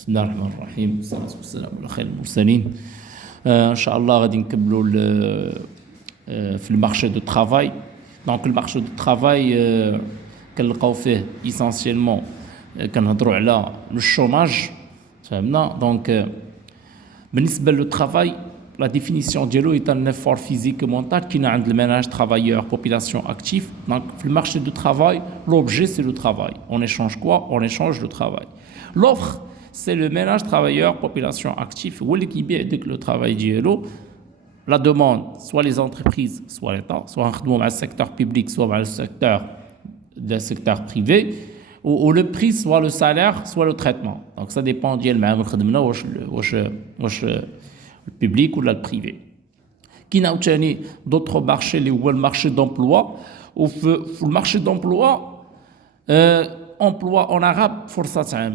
بسم الله الرحمن الرحيم والصلاة والسلام على خير المرسلين. إن شاء الله غادي نكملوا في المارشي دو ترافاي. دونك المارشي دو ترافاي كنلقاو فيه essentiellement كنهضروا على لو شوماج فهمنا. دونك بالنسبة لو ترافاي la définition ديالو est un effort physique et mental qui n'a عند المناج travailleur population active. Donc le marché du travail, l'objet c'est le travail. On échange quoi? On échange le travail. L'offre c'est le ménage travailleur population active ou l'équipe avec le travail ديالو. La demande, soit les entreprises, soit l'État, soit dans le secteur public, soit dans le secteur privé, ou le prix, soit le salaire, soit le traitement. Donc ça dépend ديال المعامل خدمنا واش le public ou le privé. Qui n'a pas d'autres marchés, le marché d'emploi, ou le marché d'emploi, emploi en arabe, force à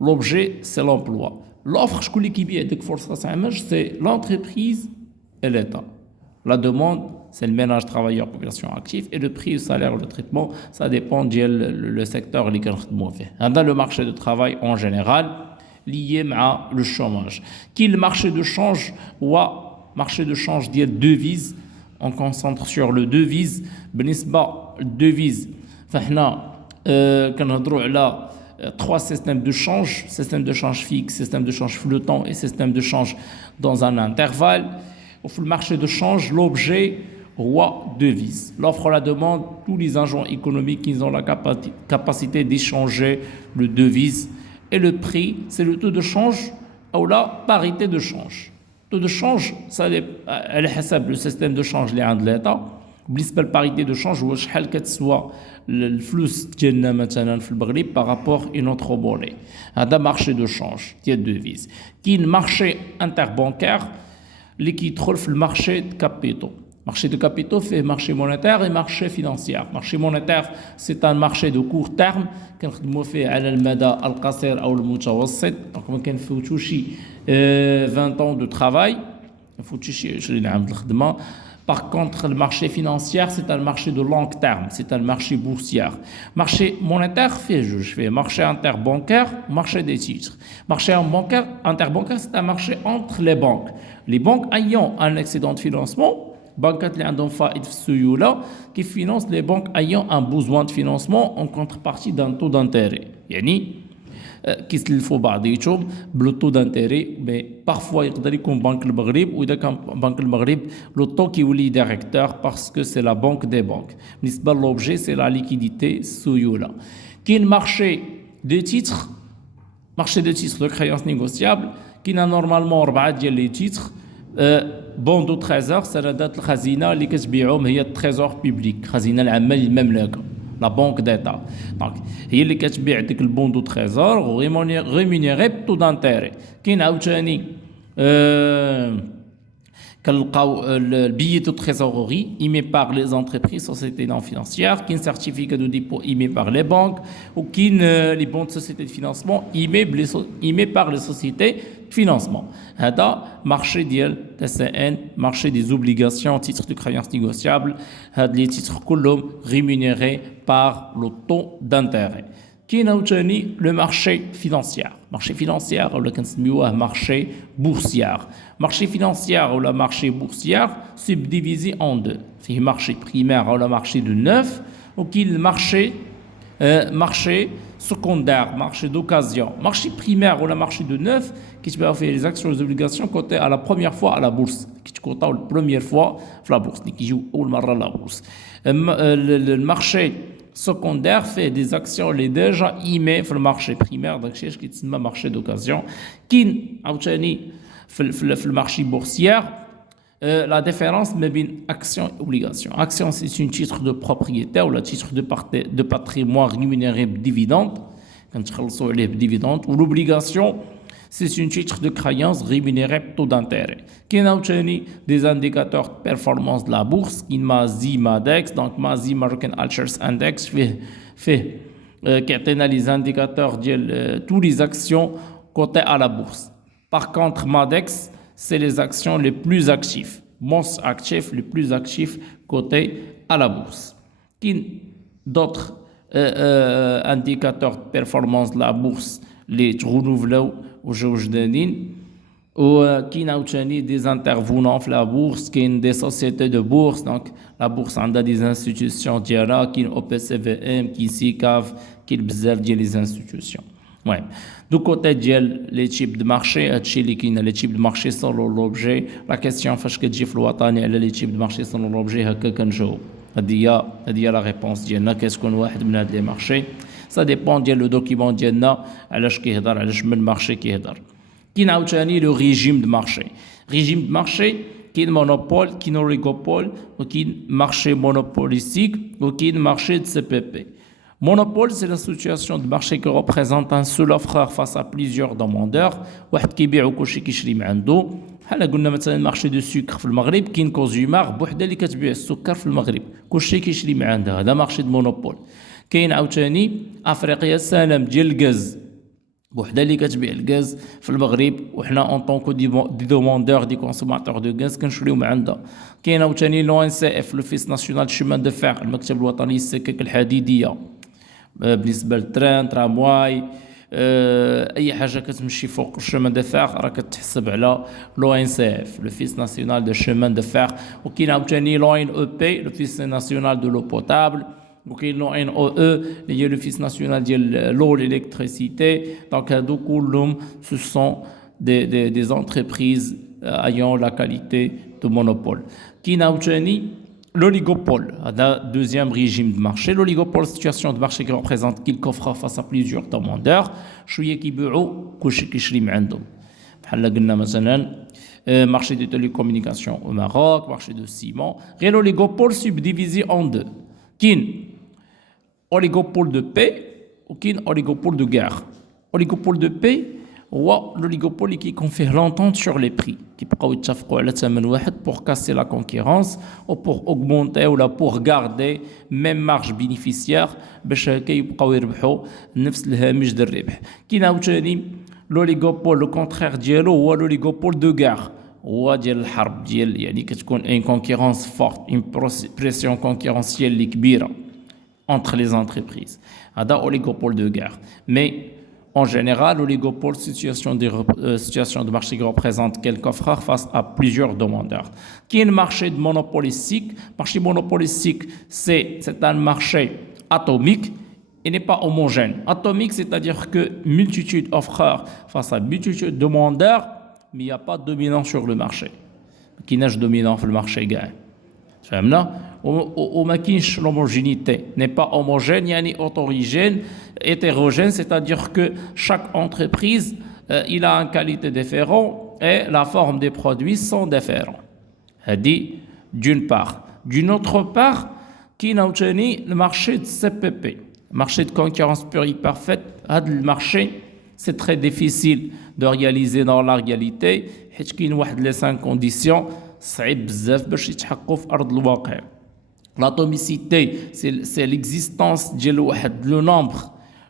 l'objet, c'est l'emploi. L'offre, je connais qui est force à c'est l'entreprise et l'État. La demande, c'est le ménage travailleur population active et le prix, le salaire, le traitement, ça dépend du secteur qui est fait. Dans le marché du travail en général, lié à le chômage. Qui le marché de change ou marché de change dit devise, on concentre sur le devise. بالنسبة devise, فهنا كنهضروا على trois systèmes de change, système de change fixe, système de change flottant et système de change dans un intervalle. Au le marché de change, l'objet roi devise. L'offre, la demande, tous les agents économiques qui ont la capacité d'échanger le devise. Et le prix, c'est le taux de change ou la parité de change. Le taux de change, ça elle est le système de change اللي عند l'État. بالنسبة للparité de change هو شحال كتسوى الفلوس ديالنا مثلا في المغرب par rapport à notre monnaie. هذا marché de change ديال devise. كاين marché interbancaire اللي كيدخل في المارشي de capitaux. Marché de capitaux fait marché monétaire et marché financier. Marché monétaire, c'est un marché de court terme كنخدموا فيه على المدى القصير أو المتوسط. Donc ما كنفوتوا شي 20 ans de travail. ما نفوتش شي 20 عام د الخدمة. Par contre, le marché financier, c'est un marché de long terme, c'est un marché boursier. Marché monétaire, je fais marché interbancaire, marché des titres. Marché interbancaire, c'est un marché entre les banques. Les banques ayant un excédent de financement, banques qui financent les banques ayant un besoin de financement en contrepartie d'un taux d'intérêt. Yani, كيستلفوا بعضياتهم بالطو دانتيري مي بارفوا يقدر يكون بنك المغرب واذا كان بنك المغرب لو طو كيولي ديريكتور باسكو سي لا بانك دي بانك بالنسبه للوبجي سي لا ليكيديتي السيوله كاين مارشي دو تيتر مارشي دو تيتر دو كريونس نيغوسيابل كاين نورمالمون 4 ديال لي تيتر بون دو تريزور سندات الخزينه اللي كتبيعهم هي التريزور بوبليك الخزينه العامه للمملكه la banque d'État. Donc, هي اللي كتبيع ديك البون دو تريزور rémunéré بتو دانتيري. كاين عاوتاني كنلقاو البيي دو تريزوري émis par les entreprises sociétés non financières, كاين certificat de dépôt émis par les banques ou كاين les bons de sociétés de financement émis par les sociétés de financement. هذا marché ديال TCN, marché des obligations, titres de créance négociables, هاد les titres كلهم rémunérés par le taux d'intérêt. كاين عاوتاني le marché financier. Marché financier ولا كنسميوه marché boursier. Marché financier ou le marché boursier subdivisé en deux. فيه marché primaire ou le marché de neuf ou كاين marché secondaire, marché d'occasion. Marché primaire ou le marché de neuf qui se fait les actions et les obligations cotées à la première fois à la bourse qui se cotent la première fois à la bourse qui joue أول مرة à la bourse. Le marché secondaire fait des actions les déjà émis في المارشي primaire داك الشيء كيتسمى marché d'occasion. كاين عاوتاني في المارشي boursier la différence entre action et obligation. Action, c'est un titre de propriété ou le titre de patrimoine rémunéré dividende, quand tu as les dividendes, ou l'obligation, c'est un titre de créance rémunéré taux d'intérêt. Qui a des indicateurs de performance de la bourse, qui MASI Madex, donc MASI American All-Shares Index, qui a les indicateurs de toutes les actions cotées à la bourse. Par contre, Madex, c'est les actions les plus actives, most actifs, les plus actifs cotés à la bourse. D'autres indicateurs de performance de la bourse اللي تغونوفلاو وجاو جدادين. وكاين عاوتاني دي انترفونون في لا بورس، كاين دي سوسيتي دو بورس. دونك لا بورس عندها دي انستيتيوشن ديالها، كاين او بي سي في ام، كاين سيكاف، كاين بزاف ديال لي انستيتيوشن. المهم دو كوتي ديال لي تيب دو مارشي، هادشي اللي كاين لي تيب دو مارشي سولو لوبجي. لا كيسيون فاش كتجي في الوطني على لي تيب دو مارشي سولو لوبجي هكا كنجاوب. هادي هي لا ريبونس ديالنا. كتكون واحد من هاد لي مارشي، سا ديبون ديال لو دوكيمون ديالنا علاش كيهضر، علاش من مارشي كيهضر. كاين عاوتاني لو ريجيم دو مارشي. ريجيم دو مارشي كاين مونوبول، كاين اوليغوبول، وكاين مارشي مونوبوليستيك، وكاين مارشي دو سي بي بي. Monopole, c'est la situation de marché qui représente un seul offreur face à plusieurs demandeurs. واحد كيبيع وكلشي كيشري من عنده. بحال قلنا مثلا مارشي دو سكر في المغرب، كاين كونزومار بوحده اللي كتبيع السكر في المغرب، كلشي كيشري من عندها، هذا مارشي دو مونوبول. كاين عاوتاني افريقيا السلام ديال الغاز، بوحده اللي كتبيع الغاز في المغرب، وحنا اون طونكو دي دوموندور دي كونسوماتور دو غاز كنشريو من عندها. كاين عاوتاني لو ان سي اف، لو فيس ناسيونال شومان دو فير، المكتب الوطني للسكك الحديديه، بالنسبه للتران ترامواي، اي حاجه كتمشي فوق الشومان دو فير راه كتحسب على لو ان سي اف، لو فيس ناسيونال دو شومان دو فير. وكاين عاوتاني لو ان او بي، لو فيس ناسيونال دو لو بوتابل. وكاين لو ان او او اللي هي لو فيس ناسيونال ديال لو ليليكتريسيتي. دونك هادو كلهم سو سون دي انتربريز ayant la qualité de monopole. كاين عاوتاني l'oligopole, un deuxième régime de marché. L'oligopole, situation de marché qui représente quelques offres face à plusieurs demandeurs. شوية كيبيعوا كلشي كيشري من عندهم. بحال قلنا مثلا marché de télécommunications au Maroc, marché de ciment. غير l'oligopole subdivisé en deux. كاين oligopole de paix وكاين oligopole de guerre. Oligopole de paix هو l'oligopole qui confère l'entente sur les prix, كيبقاو يتفقوا على ثمن واحد pour casser la concurrence ou pour augmenter ou pour garder même marge bénéficiaire باش هكا يبقاو يربحوا نفس الهامش ديال الربح. كاين عاوتاني l'oligopole le contraire ديالو هو l'oligopole de guerre، هو ديال الحرب، ديال يعني كتكون une concurrence forte، une pression concurrentielle اللي كبيره entre les entreprises. هذا oligopole de guerre. Mais en général, l'oligopole, situation de marché qui représente quelques offreurs face à plusieurs demandeurs. Qui est le marché monopolistique? Le marché monopolistique, c'est un marché atomique et n'est pas homogène. Atomique, c'est-à-dire que multitude d'offreurs face à multitude de demandeurs, mais il n'y a pas de dominant sur le marché. Qui n'est pas dominant sur le marché, gars? وما كاينش l'homogénéité, n'est pas homogène, يعني autorigène, hétérogène, c'est-à-dire que chaque entreprise il a une qualité différente et la forme des produits sont différents. هذه d'une part. D'une autre part, كاين عاوتاني le marché de CPP, marché de concurrence pure et parfaite. هذا المارشي c'est très difficile de réaliser dans la réalité حيت كاين واحد les 5 conditions صعيب بزاف باش يتحققوا في ارض الواقع. L'atomicité, c'est l'existence ديال واحد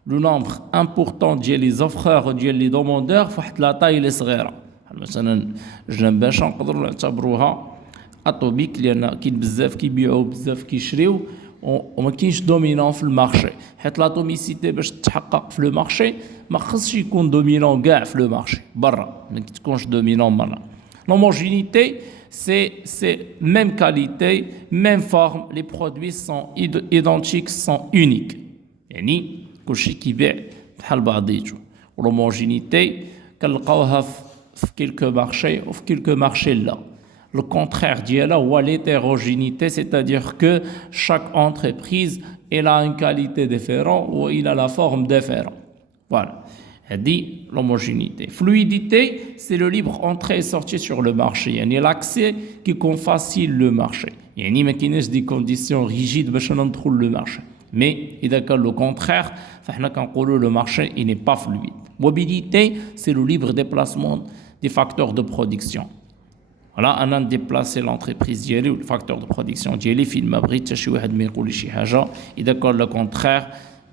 le nombre important ديال les offreurs ديال les demandeurs في واحد لا طاي اللي صغيره. مثلا باش نقدروا نعتبروها اتوميك لان كاين بزاف كيبيعوا بزاف كيشريو وما كاينش دومينون في المارشي. حيت لاتوميسيتي باش تتحقق في لو مارشي ما خصش يكون دومينون كاع في لو مارشي، برا ما تكونش دومينون مرة. L'homogénéité, c'est même qualité, même forme, les produits sont identiques, sont uniques. يعني كلشي كيبيع بحال بعضياتو. L'homogénéité كنلقاوها في quelques marchés وفي quelques marchés لا. Le contraire ديالها هو l'hétérogénéité, c'est-à-dire que chaque entreprise elle a une qualité différente ou il a la forme différente. Voilà. dit l'homogénéité. Fluidité, c'est le libre entrée et sortie sur le marché. يعني l'accès qui facilite le marché. يعني ما كايناش des conditions rigides باش ندخل le marché. Mais إذا كان le contraire, فاحنا كنقولوا le marché il n'est pas fluide. Mobilité, c'est le libre déplacement des facteurs de production. Voilà, أنا نديبلاسي l'entreprise ديالي و الفاكتور دو برودكسيون ديالي فين ما بغيت حتى شي واحد ما يقول لي شي حاجة. إذا كان le contraire,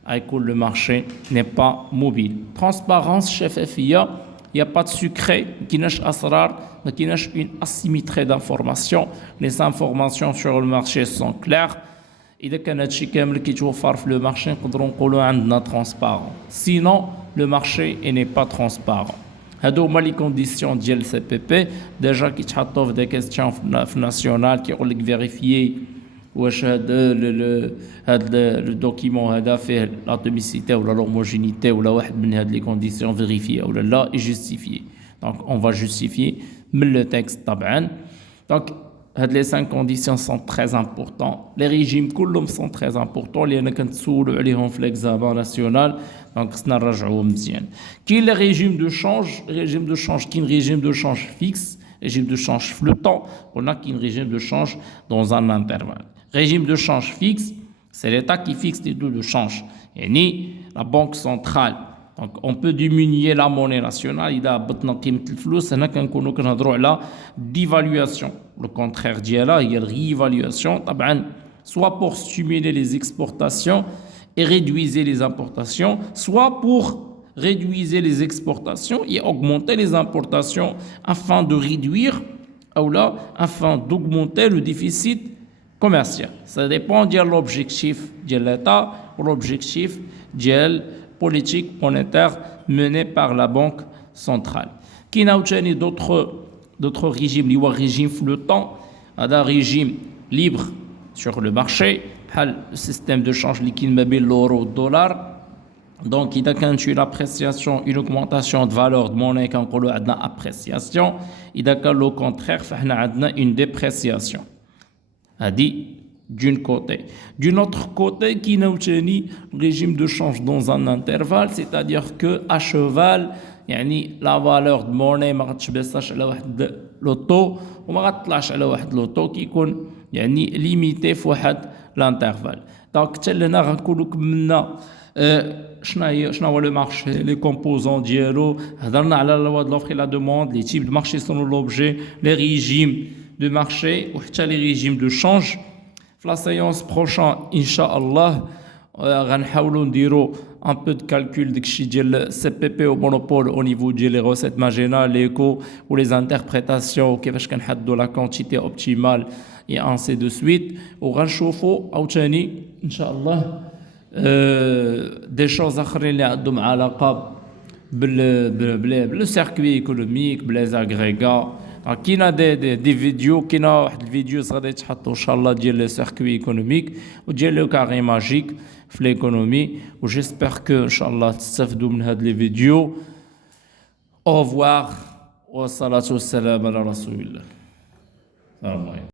le marché n'est pas mobile. Transparence, شفافية, il n'y a pas de secret, il n'y a une asymétrie d'informations. Les informations sur le marché sont claires. إذا كان هادشي كامل كيتوفر في le marché نقدروا نقولوا عندنا transparent. Sinon, le marché n'est pas transparent. هادو هما لي كونديسيون ديال السي بي بي ديجا كيتحطوا في دي كيستيون في ناسيونال كيقول لك فيريفيي واش هاد لو دوكيمون هذا فيه لاتوميسيتي ولا لوموجينيتي ولا واحد من هاد لي كونديسيون فيريفيي ولا لا جوستيفيي. دونك اون فا جوستيفيي من لو تكست طبعا. دونك هاد لي 5 كونديسيون سون تري امبورطون. لي ريجيم كلهم سون تري امبورطون لان كنتسولوا عليهم في ليكزامان ناسيونال. دونك خصنا نراجعوهم مزيان. كاين لي ريجيم دو شانج. ريجيم دو شانج كاين ريجيم دو شانج فيكس régime de change flottant, on a qu'un régime de change dans un intervalle. Régime de change fixe, c'est l'État qui fixe les taux de change, et ni la banque centrale. Donc on peut diminuer la monnaie nationale, il a بطنا قيمة الفلوس هنا كنكونوا كنهضروا على dévaluation. Le contraire ديالها هي réévaluation. طبعا soit pour stimuler les exportations et réduire les importations, soit pour réduire les exportations et augmenter les importations afin de réduire ou là afin d'augmenter le déficit commercial. Ça dépend de l'objectif de l'État ou l'objectif de la politique monétaire menée par la Banque centrale. Qui n'a pas d'autres régimes, il y a un régime flottant, un régime libre sur le marché, le système de change liquide mobile l'euro au dollar. Donc, il y a une appréciation, une augmentation de valeur de monnaie quand on a une appréciation. Il y a le contraire, on a une dépréciation. D'un côté. D'un autre côté, qui n'a pas un régime de change dans un intervalle, c'est-à-dire que à cheval, la valeur de monnaie ما غتشبسش على واحد لوطو وما غتطلعش على واحد لوطو كيكون ليميتي في واحد الانترفال. دونك حتى لهنا غنكونوا كملنا شنو هو لو مارشي لي كومبوزون ديالو. هضرنا على لا لوا دو لوفر اي لا دوموند لي تيب دو مارشي سون لوبجي لي ريجيم دو مارشي وحتى لي ريجيم دو شانج. في لا سيونس بروشان ان شاء الله غنحاولوا نديروا ان بو دو كالكول داكشي ديال سي بي بي او مونوبول او نيفو ديال لي روسيت ماجينال ليكو و لي انتربريتاسيون وكيفاش كنحددوا لا كونتيتي اوبتيمال اي انسي دو سويت. وغنشوفوا عاوتاني ان شاء الله دي شوز اخرين اللي عندهم علاقه بل سيركوي ايكونوميك بلي اغريغا. كاينه دي فيديو كاينه واحد الفيديو غادي يتحطوا ان شاء الله ديال لي سيركوي ايكونوميك وديال لو كاري ماجيك في ليكونومي. وجيسبر كو ان شاء الله تستافدوا من هاد لي فيديو. او ريفوار والصلاه والسلام على رسول الله.